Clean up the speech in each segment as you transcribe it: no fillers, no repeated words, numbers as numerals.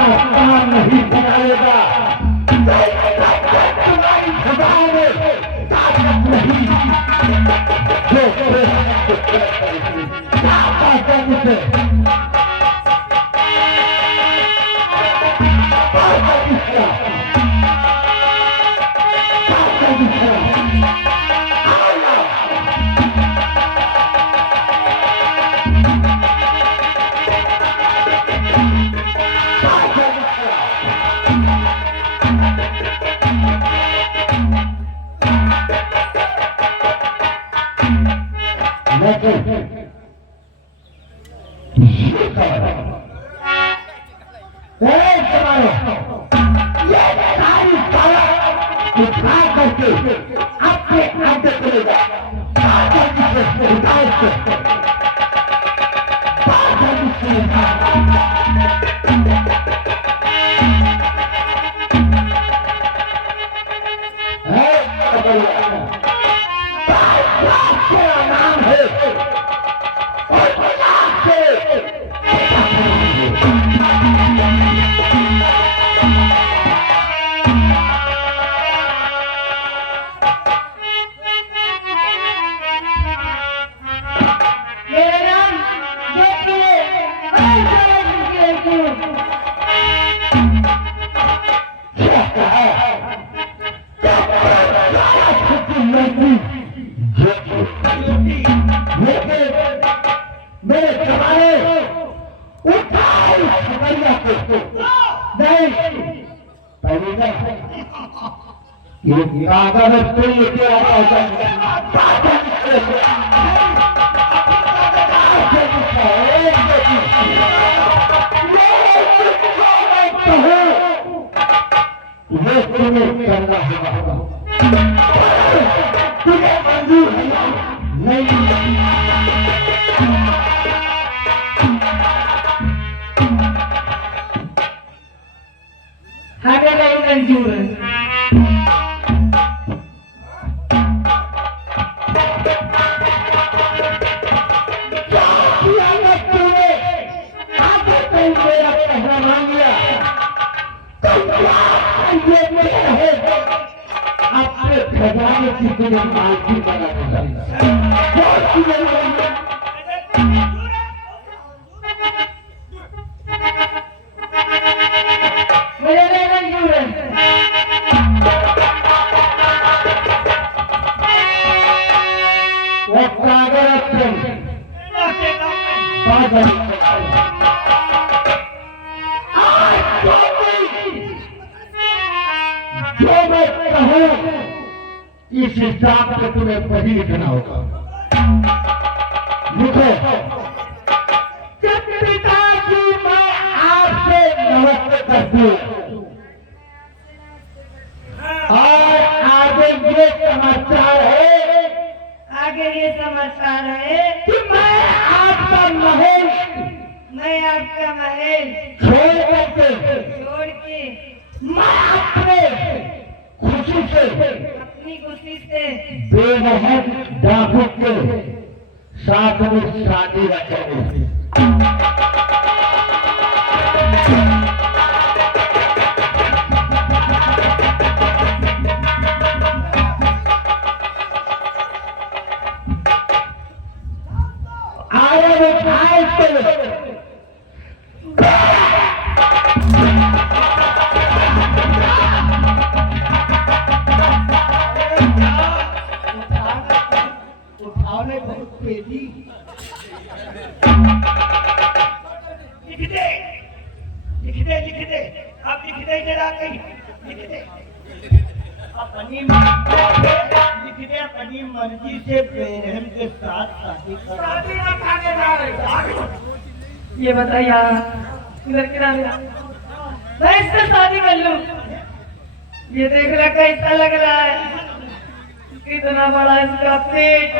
का काम नहीं बनाएगा, तुम्हारी सभाओं में ताकत नहीं, जो क्या कहते हैं मुझे उठा करके अपने आगे चलेगा, नाम है मेरे जमाने उठाओ खबरिया को नहीं पहले ये कागज तुम लेके आता ये तुम्हें करना होगा, तुम्हें मंजूर है नहीं। Ada yang menjur. आपने खजाने की दुनिया मालकी बनाने जो मैं कहूँ इस हिसाब से तुम्हें वही लिखना होगा। लिखो, पिताजी मैं आपसे नमस्ते करती हूँ और आगे ये समाचार है, आगे ये समाचार है कि मैं आपका महल छोड़ के मैं अपनी खुशी से बेमहल डाकू के साथ में शादी रखेंगे। लिख दे आप लिख दे जरा कहीं लिख दे अपनी मर्जी से बेरहम के साथ शादी न खाने जा रहे। ये बताइए इधर किधर मैं इससे शादी कर लूं? ये देख रहा कैसा लग रहा है, कितना बड़ा इसका पेट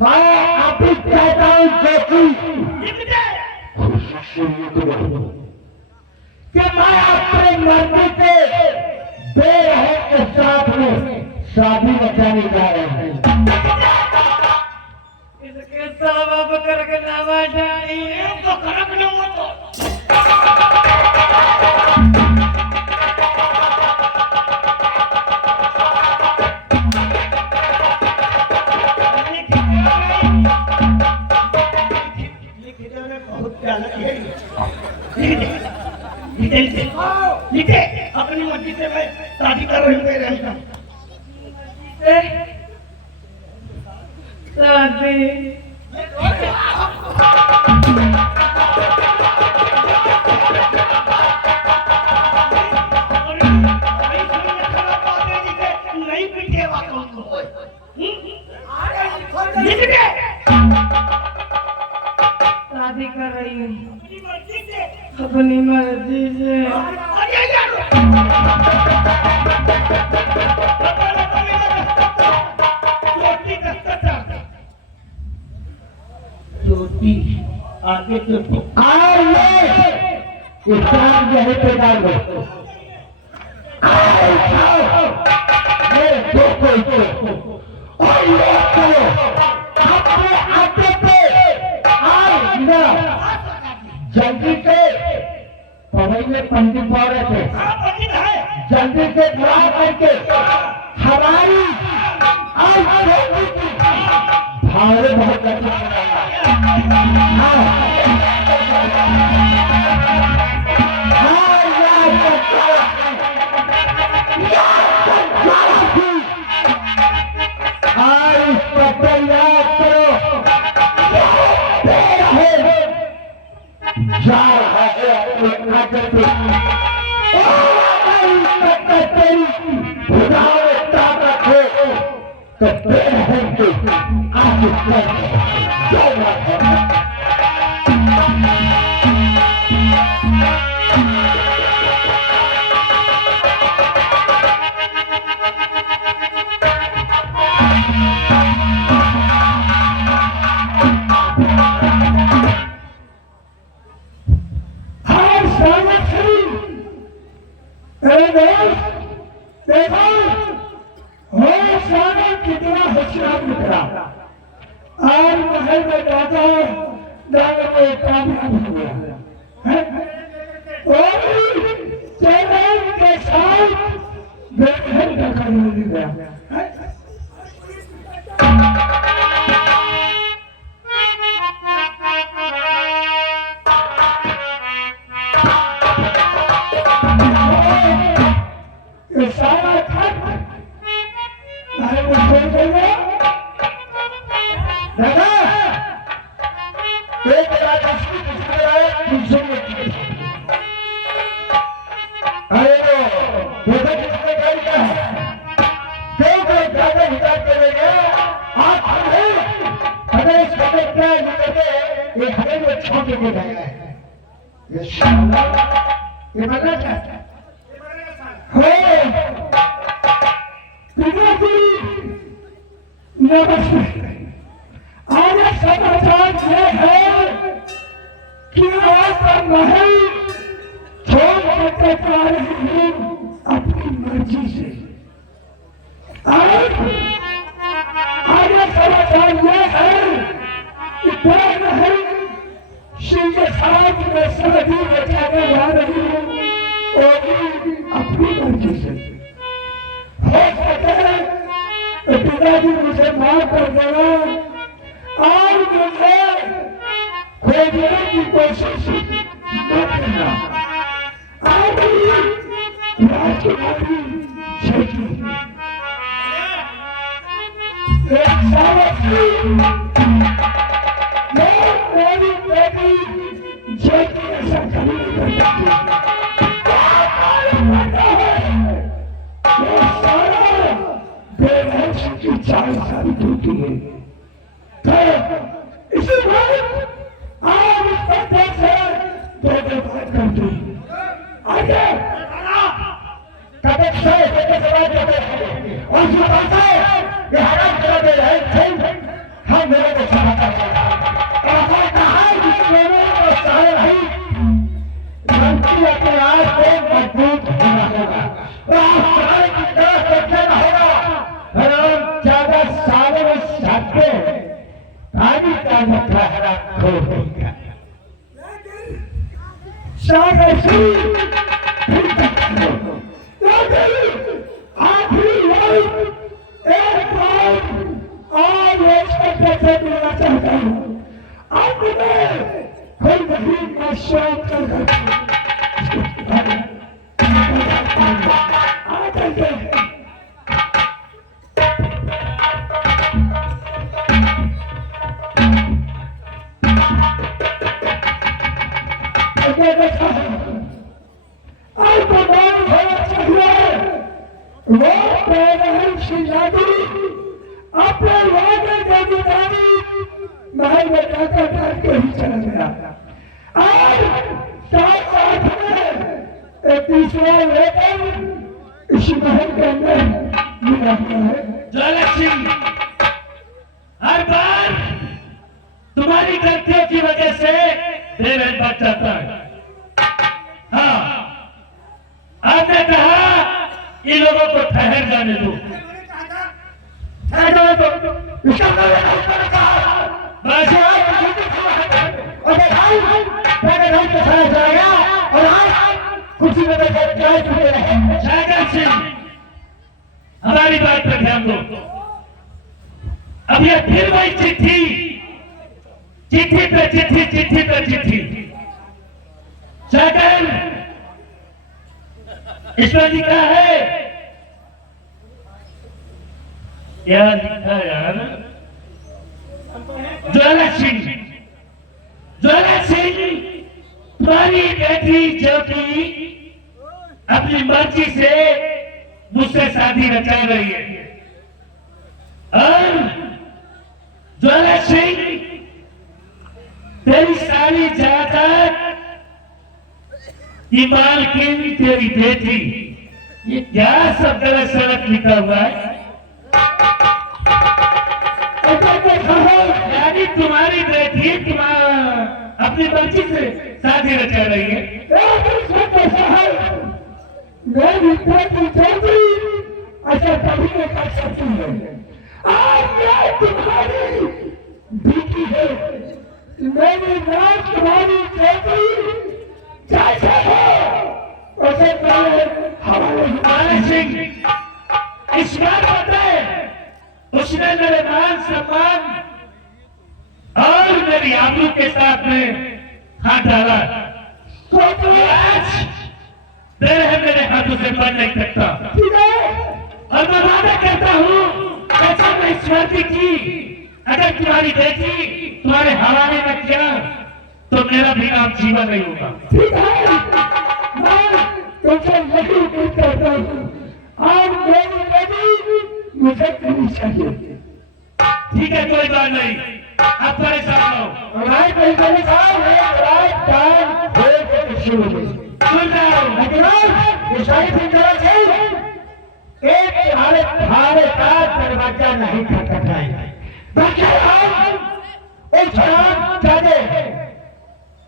मैं अभी कहता हूँ जोशी लिख दे। खुशी से लिख दो कि मैं अपने मर्जी से बेरहम के साथ में शादी रचाने जा रहे हैं। इसके सावा बकर के नामा जाई तो खड़क न हो तो बहुत प्यारा है। लिखे अपनी मर्जी से मैं शादी कर रही हूँ रहता शादी नहीं पीछे लिख दे। शादी कर रही हूँ अपनी मर्जी से। अपनी मर्जी से। अरे यार चोटी आगे तो आओ ये इस्लाम यही पे डाल दो। आओ आओ ये दो को और ये करो अपने आगे पे आओ ना जल्दी से पवई में पंडित पा रहे थे पंडित है। जल्दी से बुला करके हमारी आज भाड़े बहुत जा रहा है कितना होशियार निकला आज महल में जाता है डाले में कामयाब हो गया है चैलेंज के साथ बेघर का काम हो गया ये सारा खत मैं को छोड़ देंगे दादा एक रात इसकी किसी दूसरे में अरे बेटा किसने गाड़ी का है देख लो ज्यादा हिसाब करेंगे आप अगर इस कदर क्या निकलते ये हमें वो छोटे को जाएगा ये शानदार ये मरना चाहता है नमस्ते आज समाचार ये है कि आपका महल छोड़ करके जा रही हूँ अपनी मर्जी से आज समाचार ये है कि मैं महल शिव के साथ में शादी रचाने जा रही हूँ और अपनी मर्जी से हो सकता है पिताजी मुझे माफ कर देना और मुझे खोजने की कोशिश मत करना राजकुमारी छेकी एक सावत्री मेरी बेटी छेकी ऐसा कभी नहीं कर सकती की चाल साबित होती है तो इसी बात आप इस पत्थर से दो बात करते आगे कदम से सवाल करते और जो बात है ये हराम कर दे रहे थे हम मेरे न ठहरा खो गया। सागर सिंह आखिरी लाइन एक बार और से मिलना चाहता हूँ। अब मैं कोई नहीं मैं शौक कर अपने वादे को निभाने महल में टाका टाक के ही चला गया। आज साथ साथ में एक तीसरा वेतन इसी महल के अंदर मिला हुआ है। ज्वाला सिंह, हर बार तुम्हारी गलतियों की वजह से देवेंद्र बच जाता है। हाँ, आपने कहा इन लोगों को ठहर जाने दो। कुर्सी में सागर सिंह, हमारी बात पर ध्यान दो। अब ये फिर वही चिट्ठी, चिट्ठी पे चिट्ठी, चिट्ठी पे चिट्ठी। सागर, इसमें लिखा है, क्या लिखा यार? ज्वाला सिंह, ज्वाला सिंह तुम्हारी बेटी जो कि अपनी मर्जी से मुझसे शादी रचा रही है, और ज्वाला सिंह तेरी सारी जायदाद की मालकिन तेरी बेटी। ये क्या सब गलत सलत लिखा हुआ है? यानी तुम्हारी बेटी अपनी मर्जी से शादी रचा रही है। अच्छा कभी नहीं कर सकती है। आज मैं तुम्हारी बेटी है, मेरी नाम तुम्हारी बेटी जैसे हो वैसे हमारे सिंह, इस बार बताए उसने मेरे मान सम्मान और मेरी आबरू के साथ में हाथ डाला, तो आज मेरे हाथों से बन नहीं सकता। और मैं वादा करता हूँ ऐसा मैं स्वाति की अगर तुम्हारी बेटी तुम्हारे हवाले न किया तो मेरा भी नाम जीवन नहीं होगा। तुमसे नहीं उम्मीद करता हूँ और मेरी बेटी मुझे करनी चाहिए। ठीक है, कोई बात नहीं, आप परेशान हो। सुन रहा हूँ एक तुम्हारे का दरवाजा नहीं खटखटाएंगे।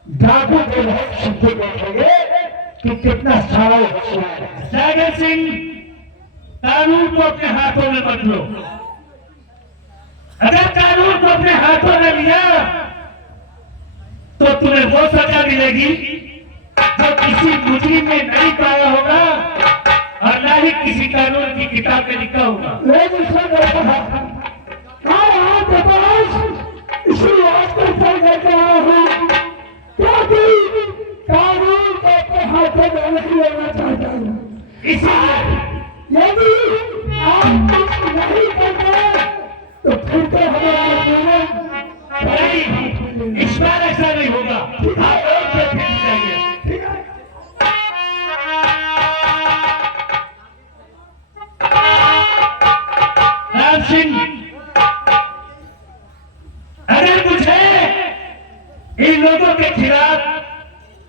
जादू के बहुत सिद्धि बैठेंगे कि कितना सारा होशियार है। सागर सिंह, कानून को अपने हाथों में मत लो। अगर कानून को अपने हाथों में लिया तो तुम्हें वो सजा मिलेगी जो किसी मुजरिम ने नहीं पाया होगा और ना ही किसी कानून की किताब में लिखा होगा। इसी वास्ते से लेकर आया हूँ क्योंकि कानून को अपने हाथों में नहीं लेना चाहता हूँ। इसीलिए यदि आप कुछ नहीं करते तो फिर तो हमारा नहीं, इस बार ऐसा नहीं होगा। आप एक से फिर जाइए। राम सिंह, अगर मुझे इन लोगों के खिलाफ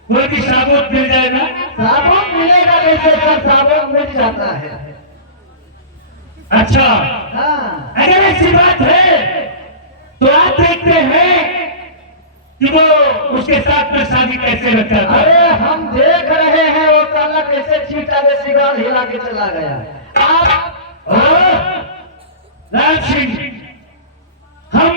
कोई भी सबूत मिल जाएगा, साबुन मिलेगा वैसे तो साबुन मिल जाता है। अच्छा, हाँ। अगर ऐसी बात है तो आप देखते हैं कि वो उसके साथ में शादी कैसे रखा था। अरे हम देख रहे हैं वो काला कैसे चीटा में सिगार हिला के चला गया। आप राम सिंह, हम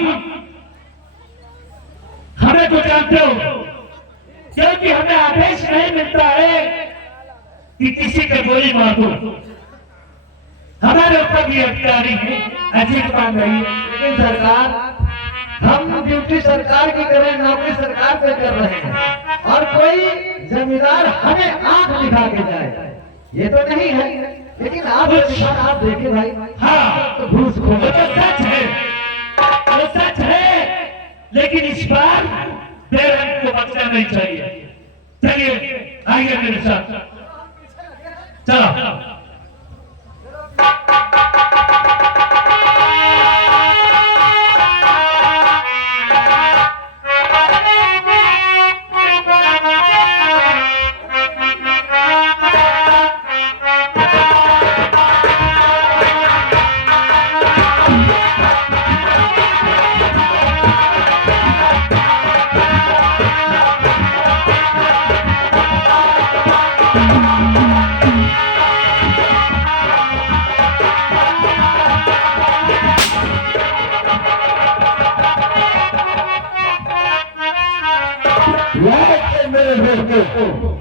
कि किसी का गोली मार दो। हमारे ऊपर भी अधिकारी है, अजीत मान रही है। लेकिन सरकार, हम ड्यूटी सरकार की कर रहे हैं, नौकरी सरकार पे कर रहे हैं, और कोई जमींदार हमें आंख दिखा के जाए ये तो नहीं है। लेकिन आप जमींदार आप देखे भाई, हाँ तो घूस खो वो तो सच है, वो सच है, लेकिन इस बार बेरहम को बचना नहीं चाहिए। चलिए आइए मेरे साथ, चलो। मेरे दोस्तों,